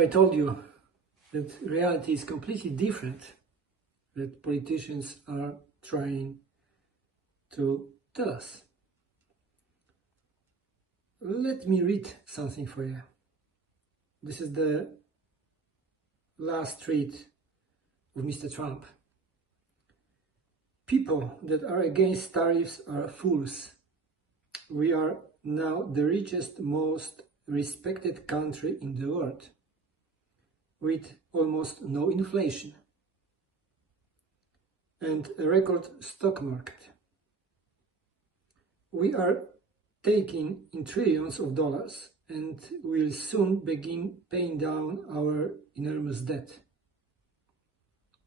I told you that reality is completely different, that politicians are trying to tell us? Let me read something for you. This is the last tweet of Mr. Trump. People that are against tariffs are fools. We are now the richest, most respected country in the world, with almost no inflation and a record stock market. We are taking in trillions of dollars and will soon begin paying down our enormous debt.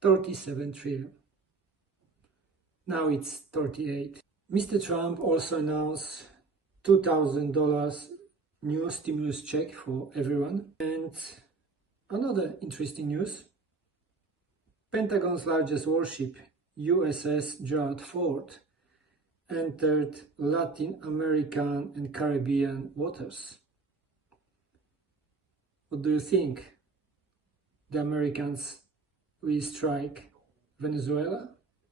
37 trillion. Now it's 38. Mr. Trump also announced $2,000 new stimulus check for everyone. And another interesting news: Pentagon's largest warship, USS Gerald Ford, entered Latin American and Caribbean waters. What do you think? The Americans will strike Venezuela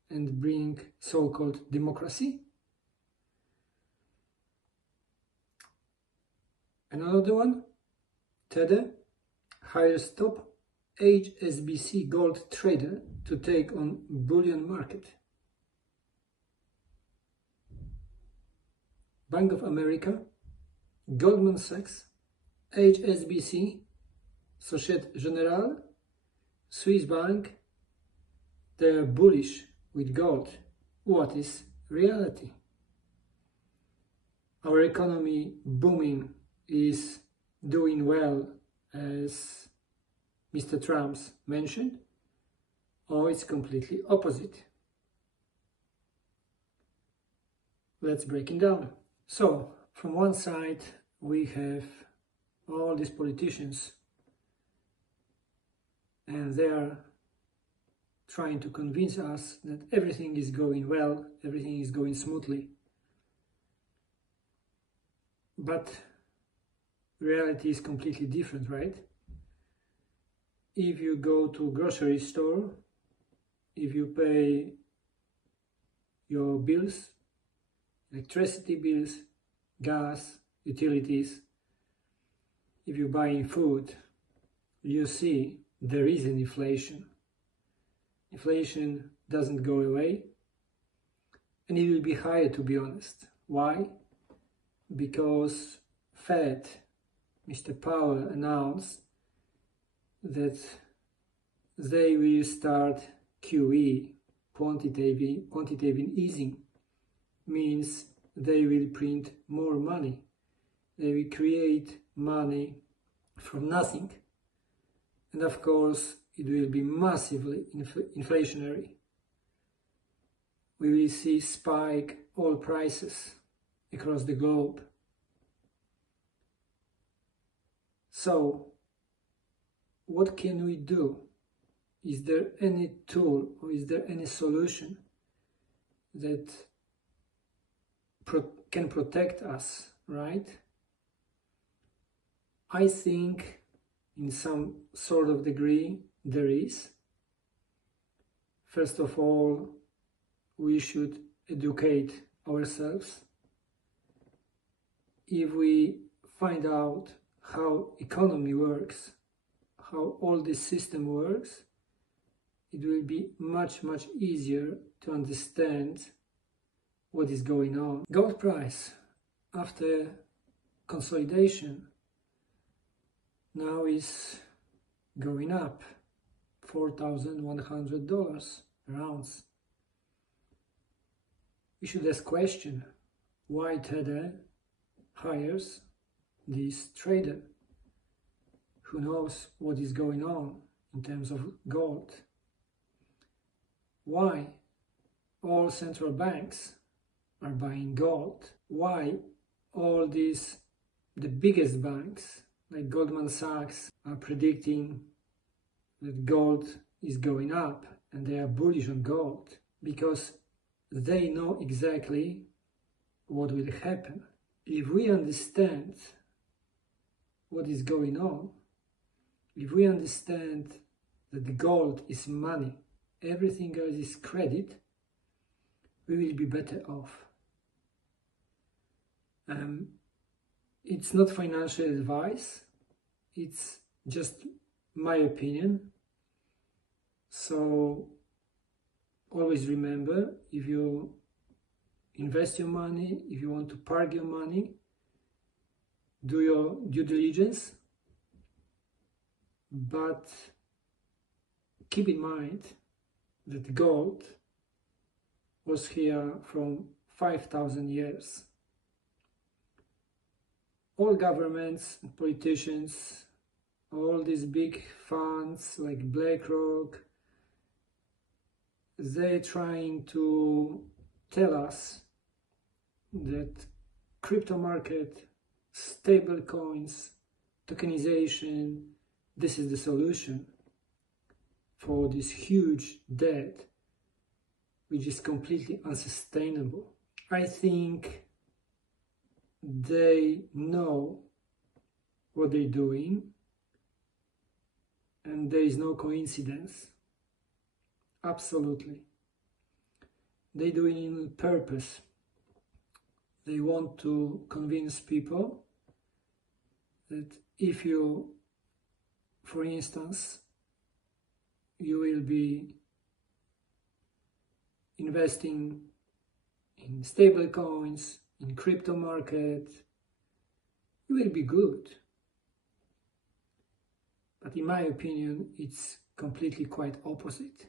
and bring so-called democracy? And another one, Tether hires top HSBC gold trader to take on bullion market. Bank of America, Goldman Sachs, HSBC, Societe Generale, Swiss Bank, they are bullish with gold. What is reality? Our economy booming, is doing well, as Mr. Trump's mentioned, or it's completely opposite? Let's break it down. So, from one side, we have all these politicians, and they are trying to convince us that everything is going well, everything is going smoothly. But reality is completely different, right? If you go to a grocery store, if you pay your bills, electricity bills, gas, utilities, if you're buying food, you see there is an inflation. Inflation doesn't go away, and it will be higher, to be honest. Why? Because Fed, Mr. Powell, announced that they will start QE, quantitative easing. Means they will print more money. They will create money from nothing. And of course, it will be massively inflationary. We will see spike all prices across the globe. So, what can we do? Is there any tool or is there any solution that can protect us, right? I think in some sort of degree there is. First of all, we should educate ourselves. If we find out how economy works, how all this system works, it will be much easier to understand what is going on. Gold price, after consolidation, now is going up, $4,100 per ounce. We should ask question, why Tether hires this trader who knows what is going on in terms of gold? Why all central banks are buying gold? Why all these, the biggest banks like Goldman Sachs, are predicting that gold is going up, and they are bullish on gold because they know exactly what will happen. If we understand what is going on, If we understand that the gold is money, everything else is credit, we will be better off. It's not financial advice, it's just my opinion. So always remember, if you invest your money, if you want to park your money, do your due diligence, but keep in mind that gold was here from 5,000 years. All governments, politicians, all these big funds like BlackRock, they're trying to tell us that crypto market, stable coins, tokenization, this is the solution for this huge debt, which is completely unsustainable. I think they know what they're doing, and there is no coincidence. Absolutely. They do it on purpose. They want to convince people that if you, for instance, you will be investing in stable coins, in crypto market, you will be good. But in my opinion, it's completely quite opposite.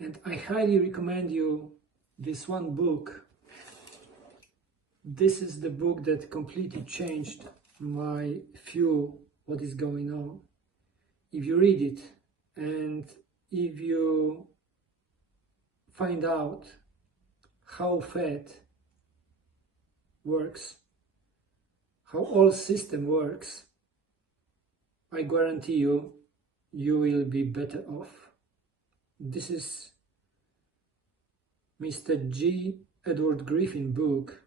And I highly recommend you this one book. This is the book that completely changed my view what is going on. If you read it and if you find out how Fed works, how all system works, I guarantee you, you will be better off. This is Mr. G. Edward Griffin book,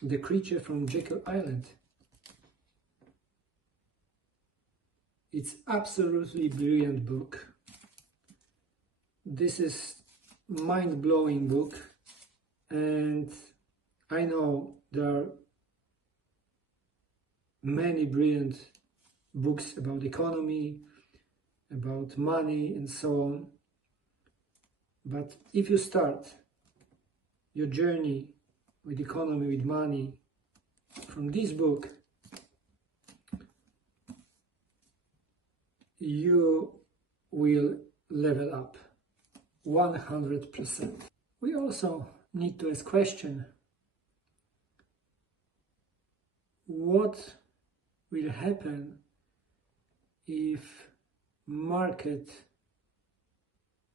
The Creature from Jekyll Island. It's absolutely brilliant book. This is mind-blowing book, and I know there are many brilliant books about economy, about money and so on. But if you start your journey with economy, with money, from this book, you will level up 100%. We also need to ask question, what will happen if market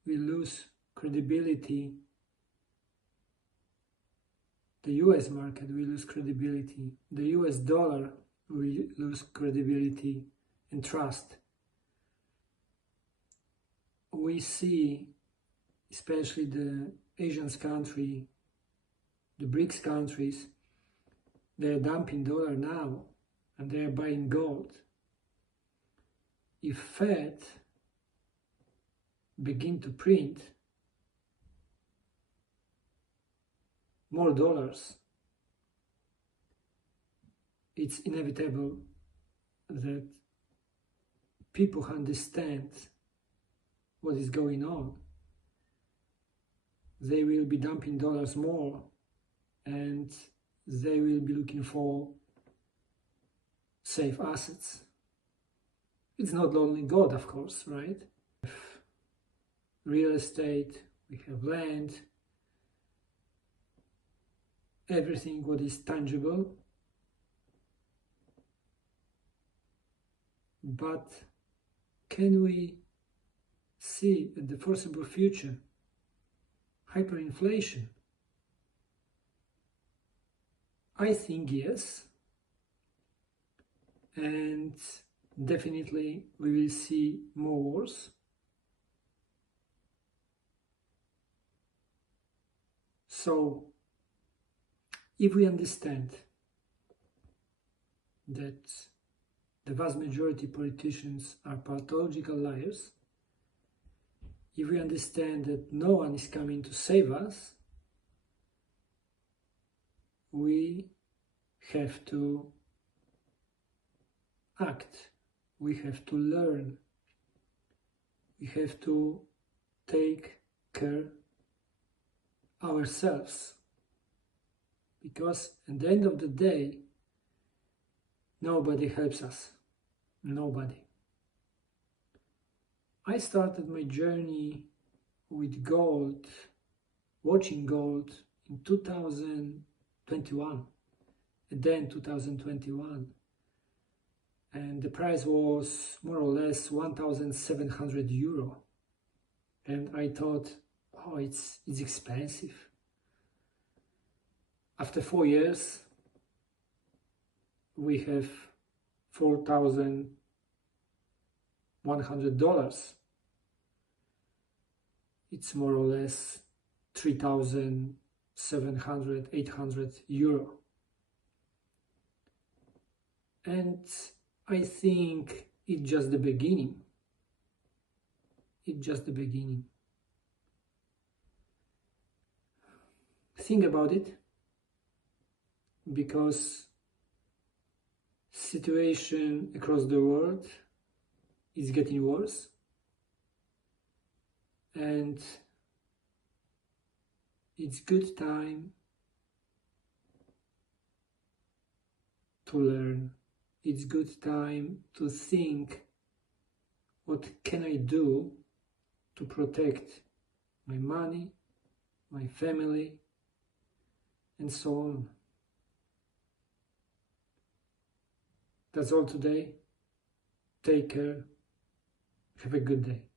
will lose credibility? The US market will lose credibility, the US dollar will lose credibility and trust. We see, especially the Asian country, the BRICS countries, they are dumping dollar now and they are buying gold. If Fed begin to print more dollars, it's inevitable that people understand what is going on. They will be dumping dollars more and they will be looking for safe assets. It's not only gold, of course, right? We have real estate, we have land, everything what is tangible. But can we see in the foreseeable future hyperinflation? I think yes, and definitely we will see more wars. So if we understand that the vast majority of politicians are pathological liars, if we understand that no one is coming to save us, we have to act, we have to learn, we have to take care ourselves, because at the end of the day, nobody helps us, nobody. I started my journey with gold, watching gold in 2021, and then 2021, and the price was more or less 1,700 euro, and I thought, oh, it's expensive. After 4 years, we have $4,100. It's more or less 3,700, 800 euro. And I think it's just the beginning. It's just the beginning. Think about it, because situation across the world is getting worse, and it's good time to learn. It's good time to think, what can I do to protect my money, my family, and so on. That's all today. Take care. Have a good day.